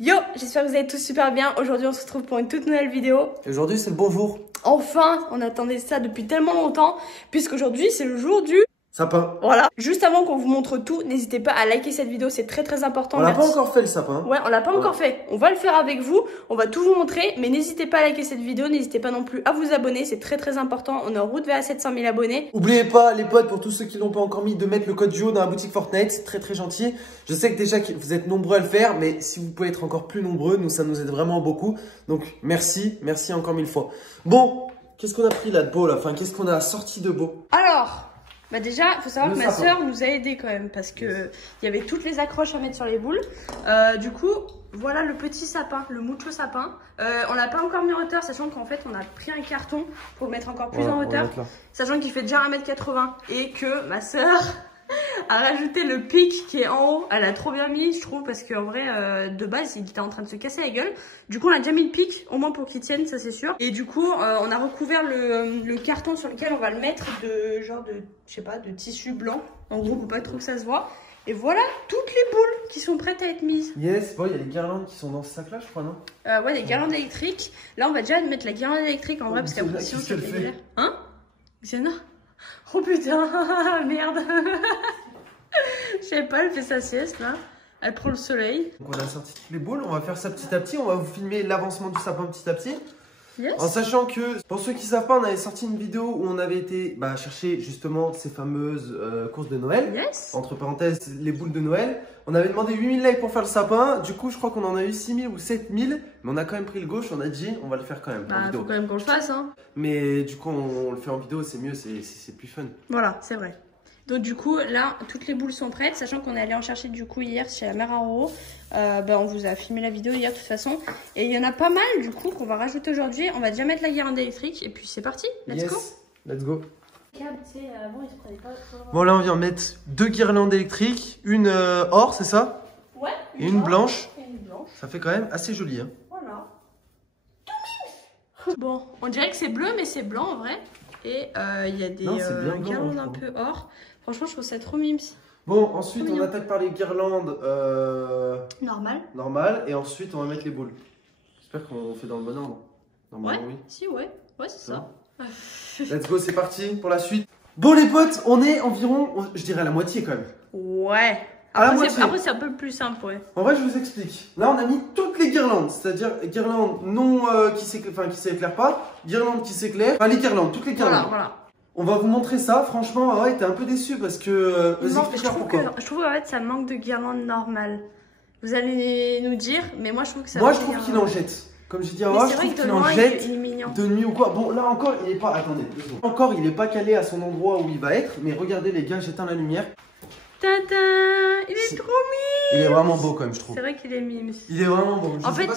Yo, j'espère que vous allez tous super bien. Aujourd'hui, on se retrouve pour une toute nouvelle vidéo. Aujourd'hui, c'est le bonjour. Enfin, on attendait ça depuis tellement longtemps, puisqu'aujourd'hui, c'est le jour du sapin. Voilà. Juste avant qu'on vous montre tout, n'hésitez pas à liker cette vidéo, c'est très important. On l'a pas encore fait le sapin. Ouais, on l'a pas encore fait. On va le faire avec vous, on va tout vous montrer, mais n'hésitez pas à liker cette vidéo, n'hésitez pas non plus à vous abonner, c'est très important. On est en route vers 700 000 abonnés. Oubliez pas, les potes, pour tous ceux qui l'ont pas encore mis, de mettre le code JO dans la boutique Fortnite, c'est très gentil. Je sais que déjà vous êtes nombreux à le faire, mais si vous pouvez être encore plus nombreux, nous ça nous aide vraiment beaucoup. Donc merci encore 1000 fois. Bon, qu'est-ce qu'on a pris là de beau là? Enfin, qu'est-ce qu'on a sorti de beau? Alors, bah déjà, il faut savoir que ma sapin. soeur nous a aidés quand même parce que il y avait toutes les accroches à mettre sur les boules. Du coup, voilà le petit sapin, le mucho sapin. On l'a pas encore mis en hauteur, sachant qu'en fait, on a pris un carton pour le mettre encore plus en hauteur. Sachant qu'il fait déjà 1m80 et que ma soeur a rajouté le pic qui est en haut. Elle a trop bien mis, je trouve, parce qu'en vrai, de base, il était en train de se casser la gueule. Du coup, on a déjà mis le pic, au moins pour qu'il tienne, ça c'est sûr. Et du coup, on a recouvert le carton sur lequel on va le mettre de genre de, je sais pas, de tissu blanc. En gros, pour pas trop que ça se voit. Et voilà toutes les boules qui sont prêtes à être mises. Yes, bon, il y a les guirlandes qui sont dans ce sac là, je crois, non? Ouais, des guirlandes électriques. Là, on va déjà mettre la guirlande électrique en vrai, parce qu'après, sinon, ça fait galère. Hein? Xena? Oh putain, merde. Je sais pas, elle fait sa sieste là. Elle prend le soleil. Donc on a sorti toutes les boules, on va faire ça petit à petit. On va vous filmer l'avancement du sapin petit à petit. Yes. En sachant que, pour ceux qui ne savent pas, on avait sorti une vidéo où on avait été chercher justement ces fameuses courses de Noël. Yes. Entre parenthèses, les boules de Noël. On avait demandé 8000 likes pour faire le sapin. Du coup, je crois qu'on en a eu 6000 ou 7000. Mais on a quand même pris le gauche. On a dit, on va le faire quand même en vidéo. Faut quand même qu'on le fasse, hein. Mais du coup, on le fait en vidéo, c'est mieux, c'est plus fun. Voilà, c'est vrai. Donc du coup, là, toutes les boules sont prêtes, sachant qu'on est allé en chercher du coup hier chez la mère à Roro. On vous a filmé la vidéo hier de toute façon. Et il y en a pas mal du coup qu'on va rajouter aujourd'hui. On va déjà mettre la guirlande électrique et puis c'est parti. Let's go. Let's go. Avant, ils se prenaient pas... Bon, là, on vient mettre 2 guirlandes électriques. Une or, c'est ça? Ouais. Et une blanche. Et une blanche. Ça fait quand même assez joli, hein. Voilà. Bon, on dirait que c'est bleu, mais c'est blanc en vrai. Et il y a des guirlandes un peu or. Franchement, je trouve ça trop mimes. Bon, ensuite, on attaque par les guirlandes normales. Et ensuite, on va mettre les boules. J'espère qu'on fait dans le bon ordre. Normalement, oui. Si, ouais. Ouais, c'est ça. Let's go, c'est parti pour la suite. Bon, les potes, on est environ, je dirais à la moitié quand même. Ouais. Après, c'est un peu plus simple, ouais. En vrai, je vous explique. Là, on a mis toutes les guirlandes, c'est-à-dire guirlandes non qui s'éclairent pas, guirlandes qui s'éclairent, enfin les guirlandes, toutes les guirlandes. Voilà. On va vous montrer ça. Franchement, ouais, t'es un peu déçu parce que. Je trouve qu'en fait, ça manque de guirlandes normales. Vous allez nous dire, mais moi, je trouve que ça. Moi, je trouve qu'il en jette. Comme j'ai dit avant, je trouve qu'il en jette de nuit ou quoi. Bon, là encore, il est pas. Attendez, encore, il est pas calé à son endroit où il va être. Mais regardez, les gars, j'éteins la lumière. Tata, il est trop mime. Il est vraiment beau quand même, je trouve. C'est vrai qu'il est mime. Il est vraiment beau. En fait,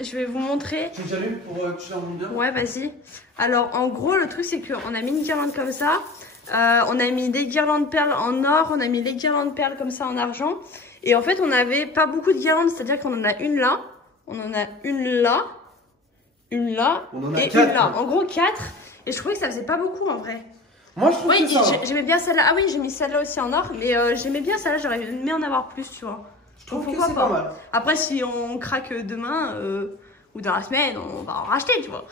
je vais vous montrer. Tu l'as lu pour que tu la montres bien? Ouais, vas-y. Alors, en gros, le truc, c'est qu'on a mis une guirlande comme ça. On a mis des guirlandes perles en or. On a mis des guirlandes perles comme ça en argent. Et en fait, on n'avait pas beaucoup de guirlandes. C'est-à-dire qu'on en a une là. On en a une là. Une là. Et 4, une là. En gros, 4. Et je trouvais que ça faisait pas beaucoup en vrai. Moi, je trouve que ça. J'aimais bien celle-là. Ah oui, j'ai mis celle-là aussi en or. Mais j'aimais bien celle-là. J'aurais aimé en avoir plus, tu vois. Je trouve que c'est pas mal. Après, si on craque demain ou dans la semaine, on va en racheter, tu vois.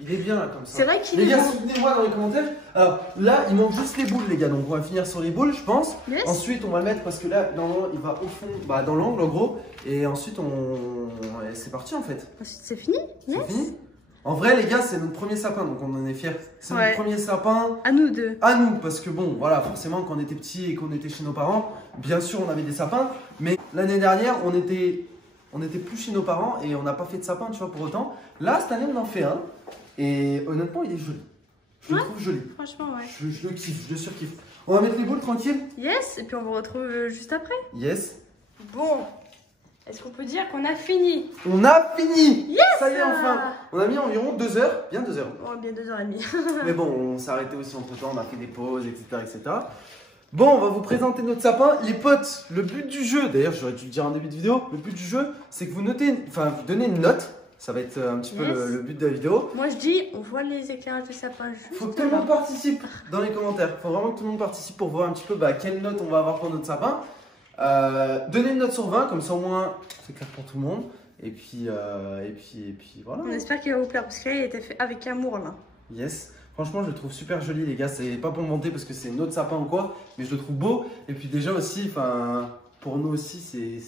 Il est bien là comme ça. C'est vrai qu'il est Les gars, beau. soutenez-moi dans les commentaires. Alors là, il manque juste les boules, les gars. Donc on va finir sur les boules, je pense. Yes. Ensuite, on va le mettre parce que là, normalement, il va au fond, dans l'angle en gros. Et ensuite, c'est parti en fait. C'est fini. Yes. C'est fini. En vrai, les gars, c'est notre premier sapin, donc on en est fiers. C'est notre premier sapin. À nous deux. À nous, parce que bon, voilà, forcément, quand on était petits et qu'on était chez nos parents, bien sûr, on avait des sapins. Mais l'année dernière, on était plus chez nos parents et on n'a pas fait de sapin, tu vois, pour autant. Là, cette année, on en fait un. Et honnêtement, il est joli. Je le trouve joli. Franchement, ouais. Je le kiffe, je le surkiffe. On va mettre les boules tranquille. Yes, et puis on vous retrouve juste après. Yes. Bon, est-ce qu'on peut dire qu'on a fini? On a fini. Yes. Ça y est, enfin. On a mis environ 2 heures, bien 2 heures. Oh, bien 2h30. Mais bon, on s'est arrêté aussi entre temps, on a fait des pauses, etc. Bon, on va vous présenter notre sapin. Les potes, le but du jeu, d'ailleurs, j'aurais dû le dire en début de vidéo, le but du jeu, c'est que vous donnez une note. Ça va être un petit peu le but de la vidéo. Moi je dis, on voit les éclairages du sapin juste. Faut que tout le monde participe dans les commentaires. Faut vraiment que tout le monde participe pour voir un petit peu quelle note on va avoir pour notre sapin. Donnez une note sur 20, comme ça au moins c'est clair pour tout le monde. Et puis voilà. On espère qu'il va vous plaire parce qu'il a été fait avec amour là. Yes. Franchement, je le trouve super joli, les gars. C'est pas pour me vanter parce que c'est notre sapin ou quoi, mais je le trouve beau. Et puis déjà aussi, pour nous aussi, c'est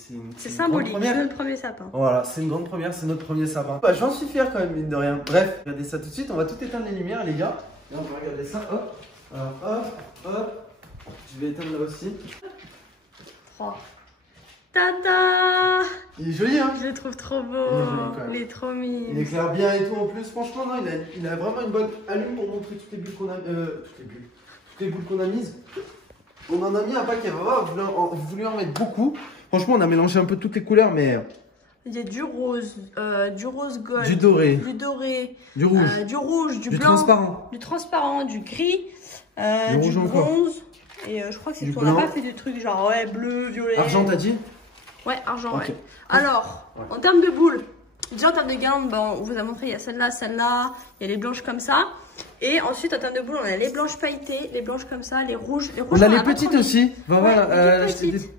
symbolique. C'est notre premier sapin. Voilà, c'est une grande première, c'est notre premier sapin. Bah, j'en suis fier quand même, mine de rien. Bref, regardez ça tout de suite. On va tout éteindre les lumières, les gars. Et on va regarder ça. Hop, alors, hop. Je vais éteindre là aussi. 3. Tada! Il est joli, hein? Je le trouve trop beau. Il est trop mignon. Il éclaire bien et tout en plus. Franchement, non, il a vraiment une bonne allume pour montrer toutes les bulles qu'on a, toutes les boules qu'on a mises. On en a mis un paquet. On voulait en mettre beaucoup. Franchement, on a mélangé un peu toutes les couleurs, mais. Il y a du rose gold, du doré, du rouge, du blanc, transparent, du gris, du rouge bronze. Et je crois que c'est tout. On n'a pas fait des trucs genre bleu, violet. Argent, t'as dit? Ouais, argent, okay. Ouais. Alors, en termes de boules, déjà en termes de guirlandes, on vous a montré, il y a celle-là, il y a les blanches comme ça. Et ensuite, en termes de boules, on a les blanches pailletées, les blanches comme ça, les rouges. On a les petites aussi. Voilà,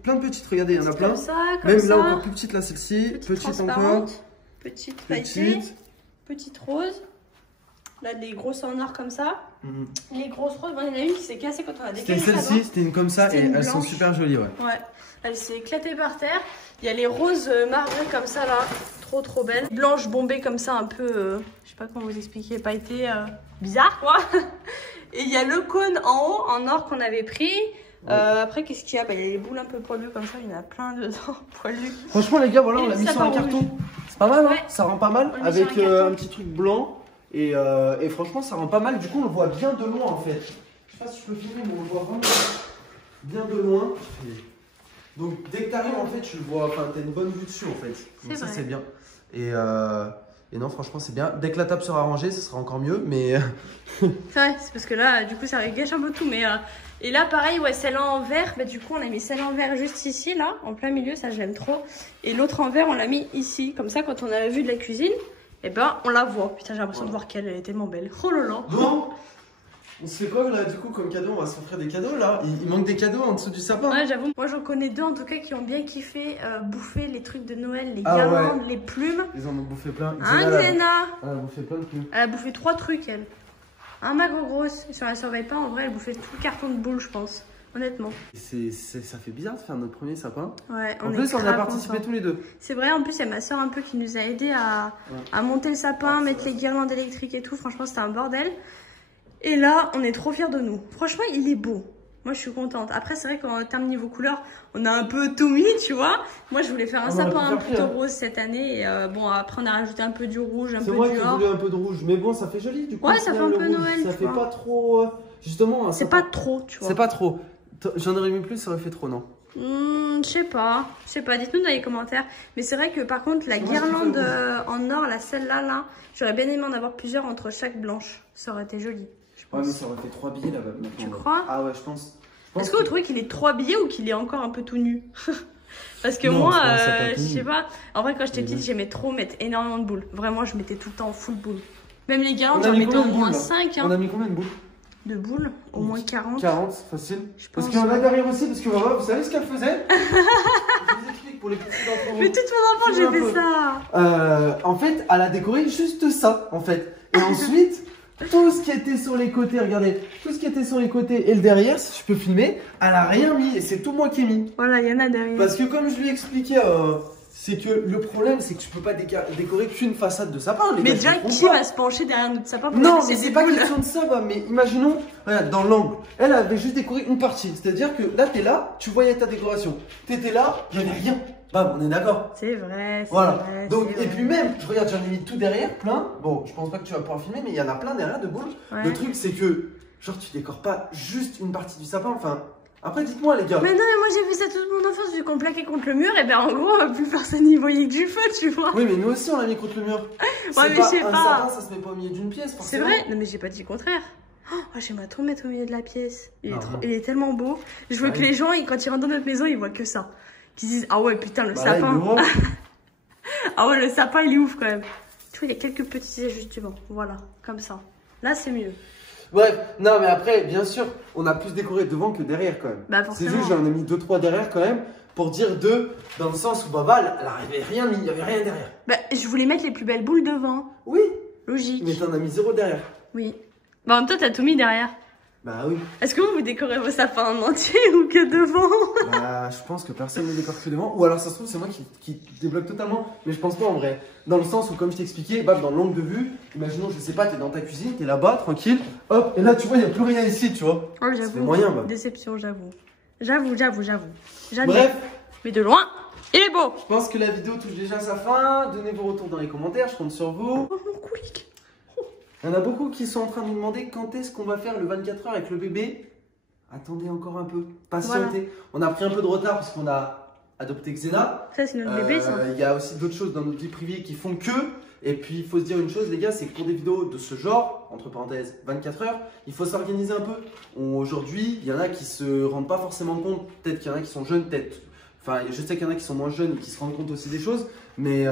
plein de petites, regardez, il y en a plein. Comme ça, même ça. Là, encore plus petite, là, celle-ci. Petite encore. Petite pailletée. Petite rose. Là, des grosses en or comme ça. Les grosses roses, il y en a une qui s'est cassée quand on a décalé. C'était celle-ci, c'était une comme ça et elles sont super jolies, ouais. Ouais, elle s'est éclatée par terre. Il y a les roses marbrées comme ça là, trop belles. Blanches bombées comme ça, un peu, je sais pas comment vous expliquer, pailletées, bizarre quoi. Et il y a le cône en haut, en or qu'on avait pris. Après, qu'est-ce qu'il y a? Il y a les boules un peu poilues comme ça, il y en a plein dedans, poilues. Franchement, les gars, voilà, on l'a mis sur un carton. C'est pas mal, hein? Ça rend pas mal avec un petit truc blanc. Et franchement, ça rend pas mal. Du coup, on le voit bien de loin en fait. Je sais pas si je peux filmer, mais on le voit vraiment bien de loin. Donc, dès que tu arrives, en fait, tu le vois. Enfin, tu as une bonne vue dessus en fait. Donc, ça, c'est bien. Et non, franchement, c'est bien. Dès que la table sera rangée, ce sera encore mieux. Mais. Ouais, c'est parce que là, du coup, ça gâche un peu tout. Mais et là, pareil, ouais, celle-là en vert. Bah, du coup, on a mis celle-là en vert juste ici, là, en plein milieu. Ça, j'aime trop. Et l'autre en vert, on l'a mis ici. Comme ça, quand on a la vue de la cuisine. Et on la voit. Putain, j'ai l'impression de voir qu'elle est tellement belle. Oh là là. Bon, on se fait quoi là du coup comme cadeau? On va s'offrir des cadeaux là. Il manque des cadeaux en dessous du sapin. Ouais, j'avoue. Moi, j'en connais deux en tout cas qui ont bien kiffé bouffer les trucs de Noël, les guirlandes, les plumes. Ils en ont bouffé plein. Xena. Elle a bouffé plein de plumes. Elle a bouffé 3 trucs, elle. Ma grosse. Si on la surveille pas, en vrai, elle bouffait tout le carton de boules, je pense. Honnêtement. Ça fait bizarre de faire notre premier sapin. Ouais, en plus, on a participé tous les deux. C'est vrai, en plus, il y a ma soeur un peu qui nous a aidé à monter le sapin, mettre les guirlandes électriques et tout. Franchement, c'était un bordel. Et là, on est trop fiers de nous. Franchement, il est beau. Moi, je suis contente. Après, c'est vrai qu'en termes niveau couleur, on a un peu tout mis, tu vois. Moi, je voulais faire un sapin plutôt rose cette année. Et bon, après, on a rajouté un peu du rouge, un peu du or. C'est vrai qu'on voulait un peu de rouge. Mais bon, ça fait joli du coup. Ouais, ça fait un peu Noël. Ça fait pas trop. Justement. C'est pas trop, tu vois. C'est pas trop. J'en aurais mis plus, ça aurait fait trop, non? Je sais pas. Dites-nous dans les commentaires. Mais c'est vrai que par contre, la guirlande en or, celle-là, là, j'aurais bien aimé en avoir plusieurs entre chaque blanche. Ça aurait été joli. Ouais, mais ça aurait fait 3 billets là-bas. Tu crois? Ah ouais, je pense. Est-ce que vous trouvez qu'il est 3 billets ou qu'il est encore un peu tout nu? Parce que moi, je sais pas. En vrai, quand j'étais petite, j'aimais trop mettre énormément de boules. Vraiment, je mettais tout le temps full boules. Même les guirlandes, j'en mettais au moins 5. On a mis combien de boules? De boules, au moins 40. 40, facile. Parce qu'il y en a derrière aussi, parce que vous savez ce qu'elle faisait? Je vous explique pour les petits enfants. Mais tout mon enfant, j'ai fait ça. En fait, elle a décoré juste ça, en fait. Et ensuite, tout ce qui était sur les côtés, regardez, tout ce qui était sur les côtés et le derrière, si je peux filmer, elle a rien mis. Et c'est tout moi qui ai mis. Voilà, il y en a derrière. Parce que comme je lui ai expliqué, c'est que le problème, c'est que tu peux pas décorer qu'une façade de sapin. Mais déjà, qui va se pencher derrière notre sapin pour Non, mais c'est pas question de ça, mais imaginons, regarde, dans l'angle, elle avait juste décoré une partie. C'est-à-dire que là, t'es là, tu voyais ta décoration. T'étais là, il n'y avait rien. Bam, on est d'accord. C'est vrai, voilà. Vrai, donc, et puis même, je regarde, j'en ai mis tout derrière, plein. Bon, je pense pas que tu vas pouvoir filmer, mais il y en a plein derrière de boules. Ouais. Le truc, c'est que, genre, tu décores pas juste une partie du sapin, enfin. Après, dites-moi, les gars. Mais non, mais moi, j'ai fait ça toute mon enfance, vu qu'on plaquait contre le mur, et ben en gros, plus personne n'y voyait que du feu, tu vois. Oui, mais nous aussi, on l'a mis contre le mur. Ouais, mais je sais pas. Un sapin, ça se met pas au milieu d'une pièce, forcément. C'est vrai? Non, mais j'ai pas dit le contraire. Oh, j'aimerais trop le mettre au milieu de la pièce. Il est tellement beau. Je veux que les gens, quand ils rentrent dans notre maison, ils voient que ça. Qu'ils disent, ah ouais, putain, le sapin. Ah ouais, le sapin, il est ouf quand même. Tu vois, il y a quelques petits ajustements. Voilà, comme ça. Là, c'est mieux. Bref, non mais après, bien sûr, on a plus décoré devant que derrière quand même. Bah forcément. C'est juste, j'en ai mis 2-3 derrière quand même. pour dire 2 dans le sens où Baba, elle avait rien mis, il n'y avait rien derrière. Bah, je voulais mettre les plus belles boules devant. Oui. Logique. Mais t'en as mis 0 derrière. Oui. Bah, en même temps, t'as tout mis derrière. Bah oui. Est-ce que vous décorez vos sapins en entier ou que devant? Bah, je pense que personne ne décore que devant. Ou alors, ça se trouve, c'est moi qui débloque totalement. Mais je pense pas en vrai. Dans le sens où, comme je t'expliquais, bah, dans l'angle de vue, imaginons, je sais pas, t'es dans ta cuisine, t'es là-bas, tranquille. Hop, et là, tu vois, il n'y a plus rien ici, tu vois. Oh, C'est j'avoue. moyen, bah. Déception, j'avoue. J'avoue. J'admets. Bref. Mais de loin, il est beau. Je pense que la vidéo touche déjà à sa fin. Donnez vos retours dans les commentaires, je compte sur vous. Oh, mon coulic. Il y en a beaucoup qui sont en train de nous demander quand est-ce qu'on va faire le 24 heures avec le bébé. Attendez encore un peu, patientez. Voilà. On a pris un peu de retard parce qu'on a adopté Xena. Ça, c'est notre bébé, ça. Il y a aussi d'autres choses dans notre vie privée qui font que. Et puis, il faut se dire une chose, les gars, c'est que pour des vidéos de ce genre, entre parenthèses 24 heures, il faut s'organiser un peu. Aujourd'hui, il y en a qui se rendent pas forcément compte. Peut-être qu'il y en a qui sont jeunes, peut-être. Enfin, je sais qu'il y en a qui sont moins jeunes et qui se rendent compte aussi des choses. Mais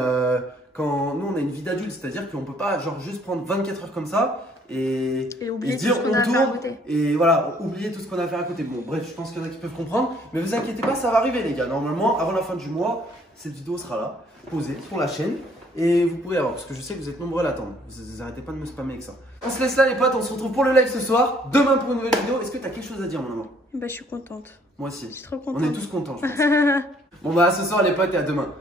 quand nous, on a une vie d'adulte, c'est-à-dire qu'on peut pas genre juste prendre 24 heures comme ça et oublier se dire tout ce qu'on a on à faire à tourne côté. et voilà, oublier tout ce qu'on a à faire à côté. Bon, bref, je pense qu'il y en a qui peuvent comprendre. Mais vous inquiétez pas, ça va arriver, les gars. Normalement, avant la fin du mois, cette vidéo sera là, posée sur la chaîne. Et vous pourrez avoir, parce que je sais que vous êtes nombreux à l'attendre. Vous arrêtez pas de me spammer avec ça. On se laisse là, les potes. On se retrouve pour le live ce soir. Demain pour une nouvelle vidéo. Est-ce que tu as quelque chose à dire, mon maman? Bah, je suis contente. Moi aussi. Je suis trop contente. On est tous contents, je pense. Bon, bah, ce soir, les potes, et à demain.